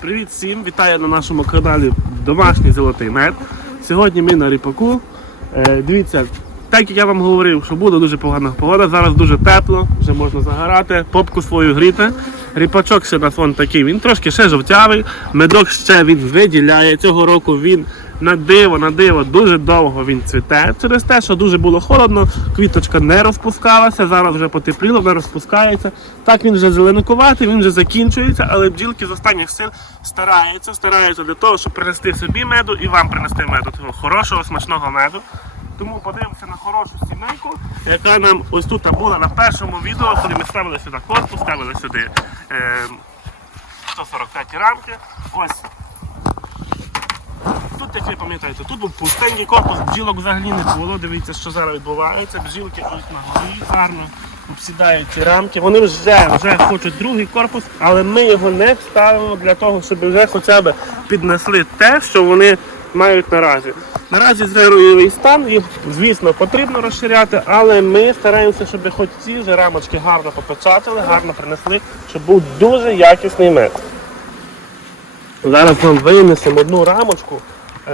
Привіт всім! Вітаю на нашому каналі Домашній Золотий Мед. Сьогодні ми на ріпаку. Е, дивіться, так як я вам говорив, що буде дуже погана погода, зараз дуже тепло, вже можна загорати, попку свою гріти. Ріпачок ще на фон такий, він трошки ще жовтявий, медок ще він виділяє. Цього року він на диво, на диво дуже довго він цвіте. Через те, що дуже було холодно, квіточка не розпускалася, зараз вже потепліло, вона розпускається. Так він вже зеленкуватий, він вже закінчується, але бджілки з останніх сил стараються, стараються для того, щоб принести собі меду і вам принести меду, того хорошого, смачного меду. Тому подивимося на хорошу сімейку, яка нам ось тут була на першому відео, коли ми ставили сюди корпус, ставили сюди е, 145 рамки. Ось Тут, як ви пам'ятаєте, тут був пустенький корпус, бджілок взагалі не було. Дивіться, що зараз відбувається. Бджілки ось на горі гарно обсідають ці рамки. Вони вже, вже хочуть другий корпус, але ми його не вставимо для того, щоб вже хоча б піднесли те, що вони мають наразі. Наразі зеруєвий стан, їх, звісно, потрібно розширяти, але ми стараємося, щоб хоч ці вже рамочки гарно попечатали, гарно принесли, щоб був дуже якісний мед. Зараз вам винесемо одну рамочку,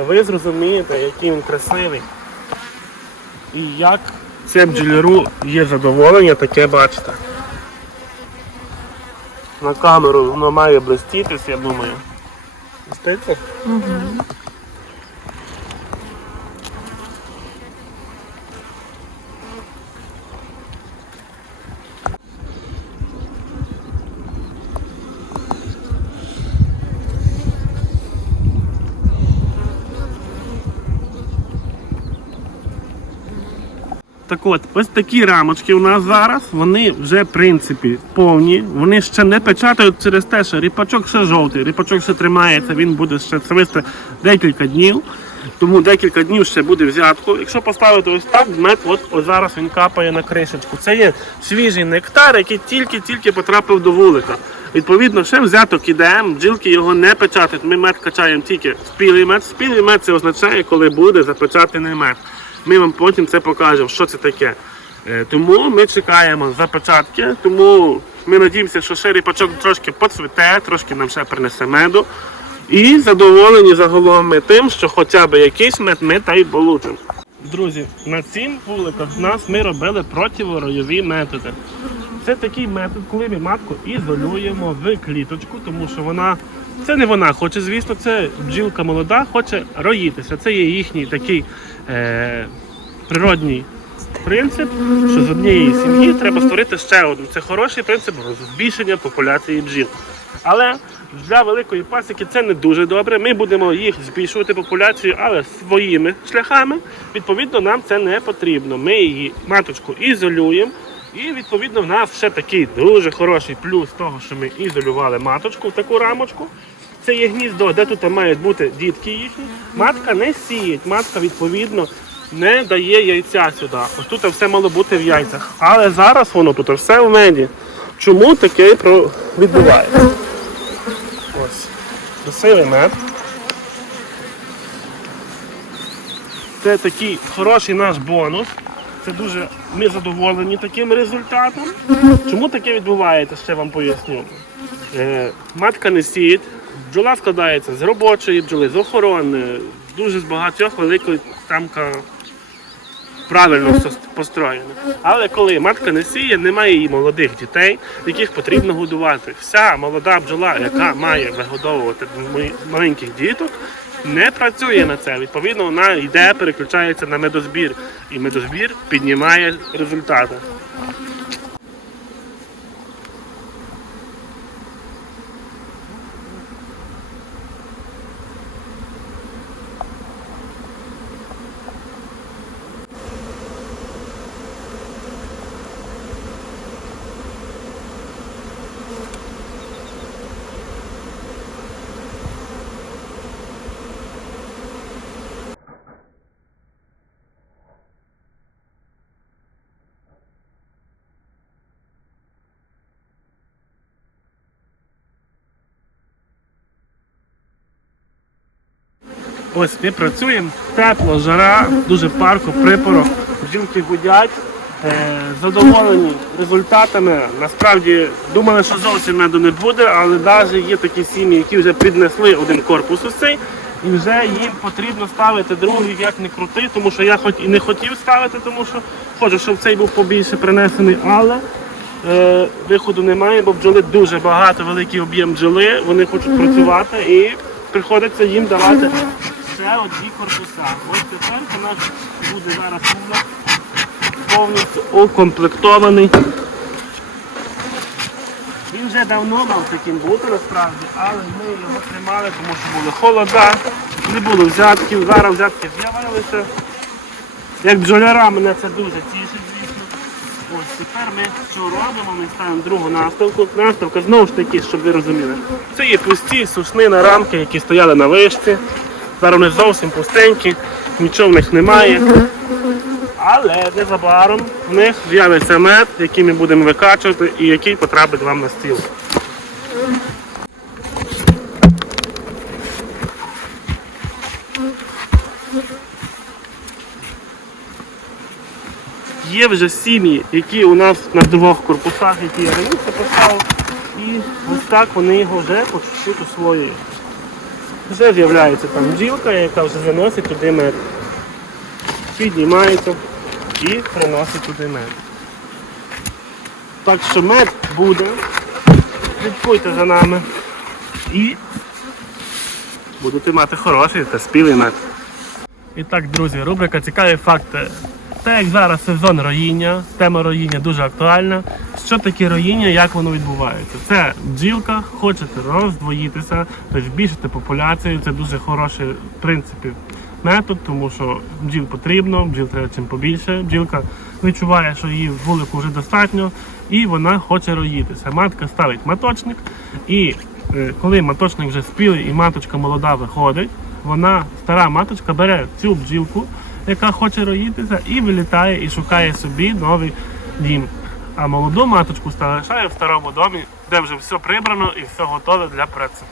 ви зрозумієте, який він красивий. І як це бджоляру є задоволення таке бачите. На камеру воно має блистітись, я думаю. Блиститься? Так от, ось такі рамочки у нас зараз, вони вже в принципі повні. Вони ще не печатають через те, що ріпачок ще жовтий, ріпачок ще тримається, він буде ще цвисти декілька днів. Тому декілька днів ще буде взятку. Якщо поставити ось так, мед, от ось зараз він капає на кришечку. Це є свіжий нектар, який тільки-тільки потрапив до вулика. Відповідно, ще взяток іде, бджілки його не печатають. Ми мед качаємо тільки спілий мед. Спілий мед це означає, коли буде запечатаний мед. Ми вам потім це покажемо, що це таке. Е, Тому ми чекаємо запечатки, тому ми надіємося, що ще ріпачок трошки поцвіте, трошки нам ще принесе меду. І задоволені загалом ми тим, що хоча б якийсь мед ми та й получимо. Друзі, на цим вуликах в нас ми робили противоройові методи. Це такий метод, коли ми матку ізолюємо в кліточку, тому що вона, це не вона хоче, звісно, це бджілка молода, хоче роїтися. Це є їхній такий е, природній принцип, що з однієї сім'ї треба створити ще одну. Це хороший принцип збільшення популяції бджіл. Але для великої пасіки це не дуже добре. Ми будемо їх збільшувати популяцію, але своїми шляхами. Відповідно, нам це не потрібно. Ми її маточку ізолюємо. І відповідно в нас ще такий дуже хороший плюс того, що ми ізолювали маточку в таку рамочку. Це є гніздо, де тут мають бути дітки їхні. Матка не сіять, матка відповідно не дає яйця сюди. Ось тут все мало бути в яйцях. Але зараз воно тут все в меді. Чому таке відбувається? Ось. Красивий мед. Це такий хороший наш бонус. Це дуже ми задоволені таким результатом. Чому таке відбувається, ще вам поясню. Е, матка не сіють, бджола складається з робочої бджоли, з охорони, дуже з багатьох великої тамка правильно все построєно. Але коли матка не сіє, немає її молодих дітей, яких потрібно годувати. Вся молода бджола, яка має вигодовувати маленьких діток, не працює на це. Відповідно, вона йде, переключається на медозбір. І медозбір піднімає результати. Ось ми працюємо, тепло, жара, дуже парко, припорок, бджілки гудять. Е, задоволені результатами. Насправді думали, що зовсім меду не буде, але навіть є такі сім'ї, які вже піднесли один корпус ось цей, і вже їм потрібно ставити другий, як не крути, тому що я хоч і не хотів ставити, тому що хочу, щоб цей був побільше принесений, але е, виходу немає, бо бджоли дуже багато, великий об'єм бджоли, вони хочуть працювати і приходиться їм давати ще одні корпуса. Ось тепер у нас буде зараз повністю укомплектований. Він вже давно мав таким бути насправді, але ми його тримали, тому що були холода, не було взятків, зараз взятки з'явилися. Як бджоляра мене це дуже тішить, звісно. Ось тепер ми що робимо? Ми ставимо другу наставку. Наставка знову ж таки, щоб ви розуміли. Це є пусті сушнина рамки, які стояли на вишці. Зараз вони зовсім пустенькі, нічого в них немає. Але незабаром в них з'явиться мед, який ми будемо викачувати і який потрапить вам на стіл. Є вже сім'ї, які у нас на двох корпусах, які я раніше поставив, і ось так вони його вже по чуть-чуть освоюють. Вже з'являється там бджілка, яка вже заносить туди мед. Піднімається і приносить туди мед. Так що мед буде. Слідкуйте за нами. І будете мати хороший та спілий мед. І так, друзі, рубрика Цікаві факти. Те, як зараз сезон роїння, тема роїння дуже актуальна. Що таке роїння, як воно відбувається? Це бджілка, хочете роздвоїтися, тобто збільшити популяцію. Це дуже хороший в принципі метод, тому що бджіл потрібно, бджіл треба чим побільше. Бджілка відчуває, що її вулику вже достатньо, і вона хоче роїтися. Матка ставить маточник, і е, коли маточник вже спілий і маточка молода виходить, вона, стара маточка, бере цю бджілку, яка хоче роїтися, і вилітає і шукає собі новий дім. А молоду маточку залишає в старому домі, де вже все прибрано і все готове для праці.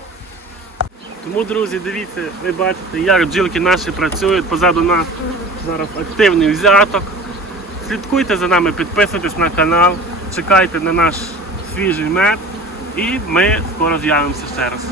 Тому, друзі, дивіться, ви бачите, як бджілки наші працюють. Позаду нас зараз активний взяток. Слідкуйте за нами, підписуйтесь на канал, чекайте на наш свіжий мед і ми скоро з'явимося ще раз.